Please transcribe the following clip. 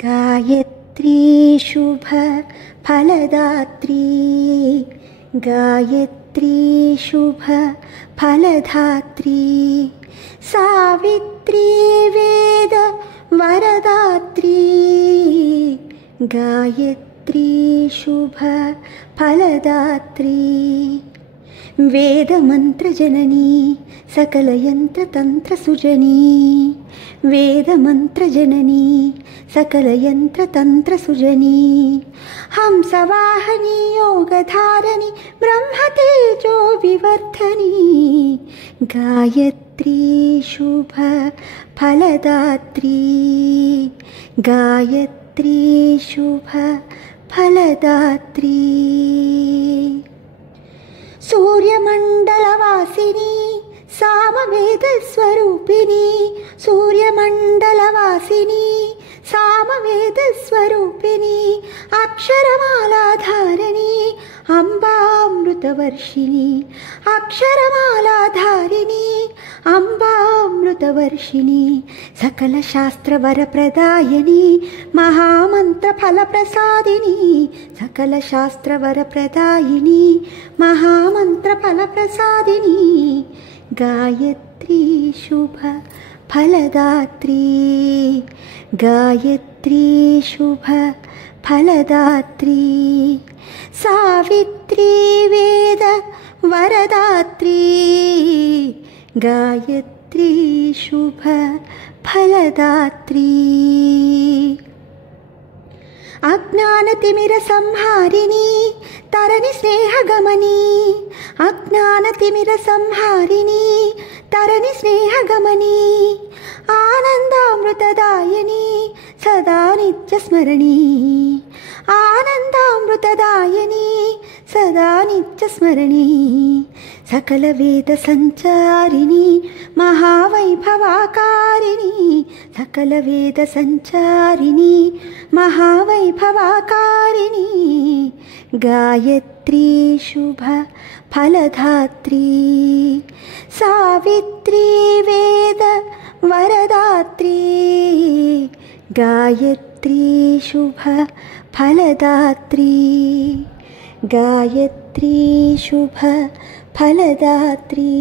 गायत्री शुभ फलदात्री, गायत्री शुभ फलधात्री, सावित्री वेद वरदात्री, गायत्री शुभ फलदात्री, वेदमन्त्रजननी सकलयन्त्रतन्त्रसुजनी, वेदमन्त्रजननी सकलयन्त्रतन्त्रसुजनी, हंसवाहनी योगधारिणी ब्रह्मतेजो विवर्धनी, गायत्री शुभ फलदात्री, गायत्री शुभ फलदात्री, सूर्यमण्डलवासिनी सामवेदस्वरूपिणी, सूर्यमण्डलवासिनी सामवेदस्वरूपिणी, अक्षरमालाधारिणी अम्बामृतवर्षिणी, अक्षरमालाधारिणी अम्बामृतवर्षिणी, सकलशास्त्रवरप्रदायिनी महामन्त्रफलप्रसादिनी, सकलशास्त्रवरप्रदायिनी महामन्त्रफलप्रसादिनी, गायत्री शुभ फलदात्री, गायत्री शुभ फलदात्री, सावित्री वेद वरदात्री, गायत्री शुभ फलदात्री, अज्ञानतिमिरसंहारिणी तरणि स्नेहगमनी, अज्ञानतिमिरसंहारिणी तरणि स्नेहगमनी, आनन्दामृतदायिनी सदा नित्यस्मरणी, आनन्दामृतदायिनी सदा नित्यस्मरणी, सकलवेदसञ्चारिणी महावैभवाकारिणी, सकलवेदसञ्चारिणी महावैभवाकारिणी, गायत्री शुभ फलधात्री, सावित्री वेद वरदात्री, गायत्री शुभ फलदात्री, गायत्री शुभ फलदात्री।